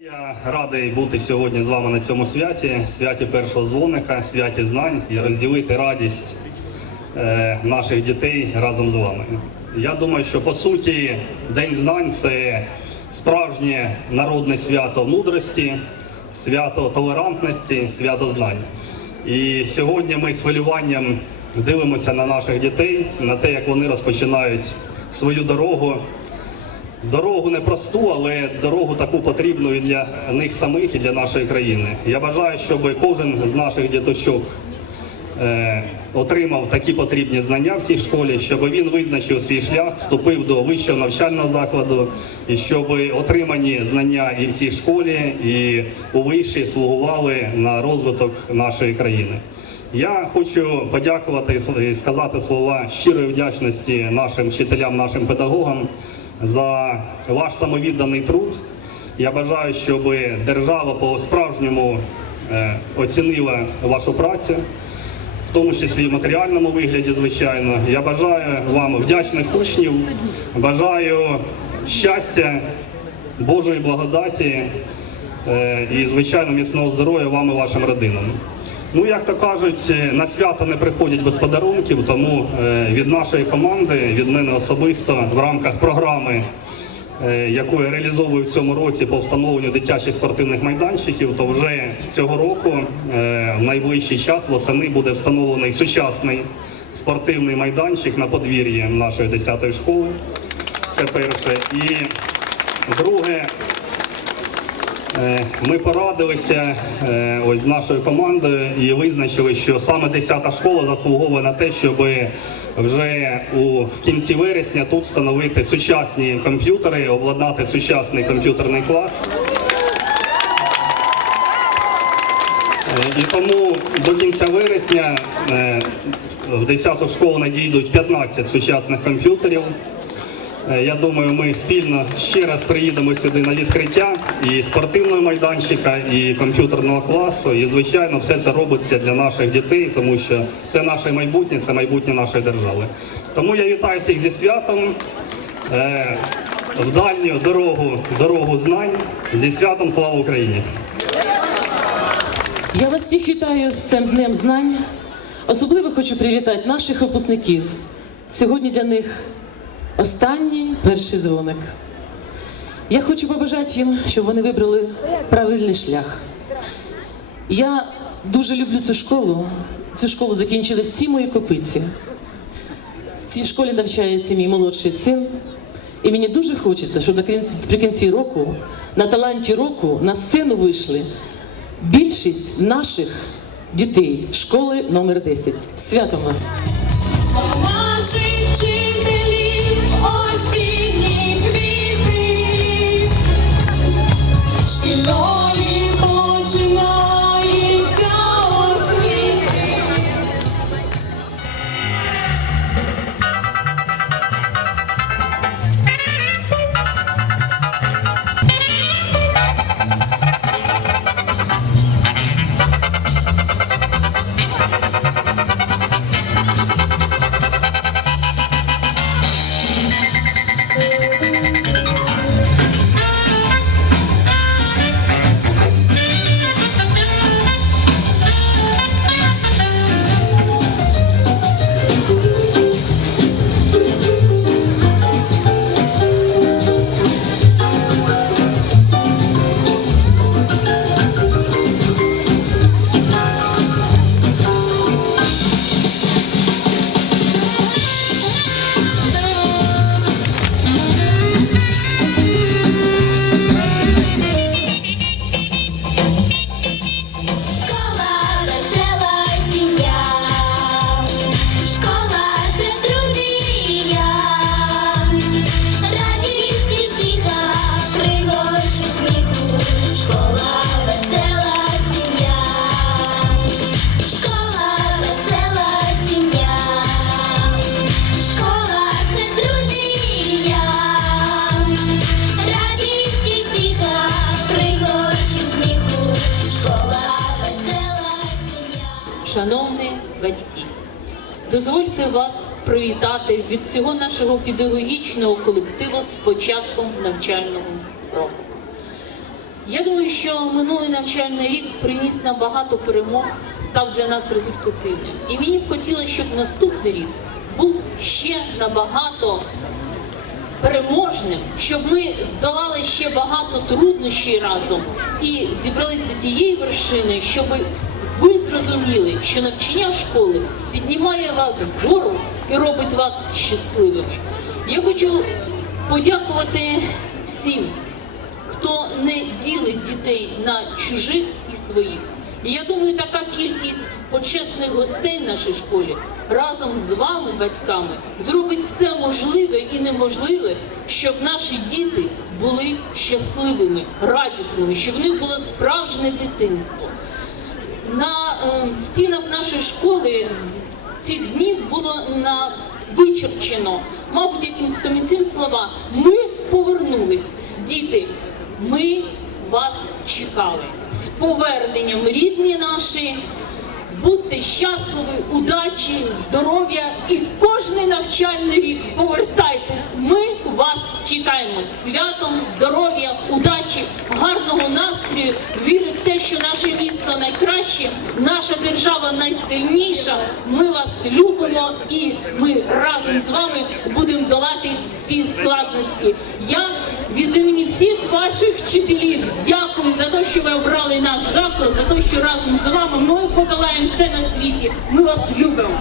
Я радий бути сьогодні з вами на цьому святі, святі першого дзвоника, святі знань і розділити радість е, наших дітей разом з вами. Я думаю, що по суті День знань це справжнє народне свято мудрості, свято толерантності, свято знань. І сьогодні ми з хвилюванням дивимося на наших дітей, на те, як вони розпочинають свою дорогу. Дорогу непросту, але дорогу таку потрібну і для них самих, і для нашої країни. Я бажаю, щоб кожен з наших діточок е, отримав такі потрібні знання в цій школі, щоб він визначив свій шлях, вступив до вищого навчального закладу, і щоб отримані знання і в цій школі, і у виші слугували на розвиток нашої країни. Я хочу подякувати і сказати слова щирої вдячності нашим вчителям, нашим педагогам за ваш самовідданий труд. Я бажаю, щоб держава по-справжньому е, оцінила вашу працю, в тому числі в матеріальному вигляді, звичайно. Я бажаю вам вдячних учнів, бажаю щастя, Божої благодаті е, і, звичайно, міцного здоров'я вам і вашим родинам. Ну, як то кажуть, на свято не приходять без подарунків, тому е, від нашої команди, від мене особисто в рамках програми, е, яку я реалізовую в цьому році по встановленню дитячих спортивних майданчиків, то вже цього року е, в найближчий час восени буде встановлений сучасний спортивний майданчик на подвір'ї нашої 10-ї школи. Це перше. І друге, Е, Ми порадилися е, ось з нашою командою і визначили, що саме 10-та школа заслуговує на те, щоб вже у в кінці вересня тут встановити сучасні комп'ютери, обладнати сучасний комп'ютерний клас. Е, І тому до кінця вересня е, в 10-ту школу надійдуть 15 сучасних комп'ютерів. Е, Я думаю, ми спільно ще раз приїдемо сюди на відкриття і спортивного майданчика, і комп'ютерного класу. І, звичайно, все це робиться для наших дітей, тому що це наше майбутнє, це майбутнє нашої держави. Тому я вітаю всіх зі святом. Е, В дальню дорогу, дорогу знань. Зі святом слава Україні! Я вас всіх вітаю з цим днем знань. Особливо хочу привітати наших випускників. Сьогодні для них останній перший дзвоник. Я хочу побажати їм, щоб вони вибрали правильний шлях. Я дуже люблю цю школу. Цю школу закінчили всі мої копиці. В цій школі навчається мій молодший син. І мені дуже хочеться, щоб наприкінці року, на таланті року, на сцену вийшли більшість наших дітей школи номер 10. З Святом вас! Батьки, дозвольте вас привітати від всього нашого педагогічного колективу з початком навчального року. Я думаю, що минулий навчальний рік приніс нам багато перемог, став для нас результативним. І мені б хотілося, щоб наступний рік був ще набагато переможним, щоб ми здолали ще багато труднощів разом і дібрались до тієї вершини, щоб ви зрозуміли, що навчання в школі піднімає вас вгору і робить вас щасливими. Я хочу подякувати всім, хто не ділить дітей на чужих і своїх. І я думаю, така кількість почесних гостей в нашій школі разом з вами, батьками, зробить все можливе і неможливе, щоб наші діти були щасливими, радісними, щоб в них було справжнє дитинство. На е, стінах нашої школи цих днів було на вичерчено, мабуть, якимсь камінцем слова. Ми повернулись, діти. Ми вас чекали з поверненням рідні наші. Будьте щасливі, удачі, здоров'я і кожний навчальний рік повертайтесь. Ми вас чекаємо святом, здоров'я, удачі, гарного настрою. Віри що наше місто найкраще, наша держава найсильніша. Ми вас любимо і ми разом з вами будемо долати всі складності. Я від імені всіх ваших вчителів дякую за те, що ви обрали наш заклад, за те, що разом з вами ми подолаємо все на світі. Ми вас любимо.